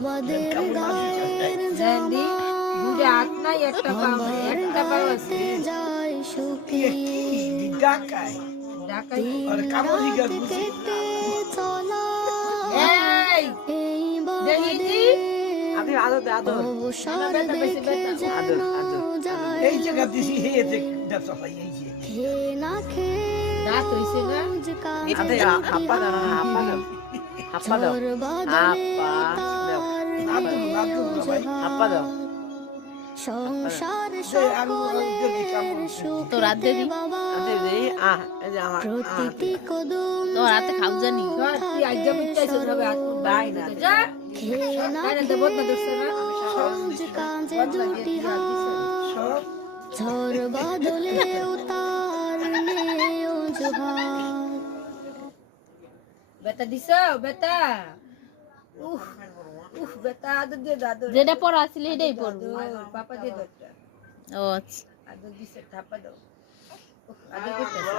বাবাদের গায়ের জামা দুটো হাত নাই একটা পা আছে যায় শুকিয়ে ঢাকায় ঢাকায় আর কামড়িগা বুঝি কেটে চলা এই এই দেহিদি আপনি আদর অবসর দেখে যেন যায় এই জায়গা দিছি হে ব্যবসা পাই এই যে খেয়ে না খেয়ে দাঁত হইছে না কাজে হাতে হাপ্পা দাও না হাপ্পা দাও হাপ্পা দাও ঝড় বাদলে হাপ্পা দাও তার নাদু ভাই হাপ্পা দাও সংসার আমি যদি কামড় সুখ তো রাত দেবি বাবা আতে দেই এই যে আমার প্রতিটি কদম তো রাতে খাও জানি তুই আজ্ঞা বিচ্ছাইছ সবে হাত দাই না যা খেয়ে না তাই না দেবো না দর্শন না সবুজ কাঁচে দুটি হাত সব ঝড় বাদলেও তার নেই অজুহাত বেটা দিছ বেটা উফ উফ বেটা আদর দিয়ে দাদর যেটা পড়া আসলে এটাই পড়বো পাপা দিয়ে দরটা ও আচ্ছা আদর দিছে থাপা দাও উফ আদর করতেছে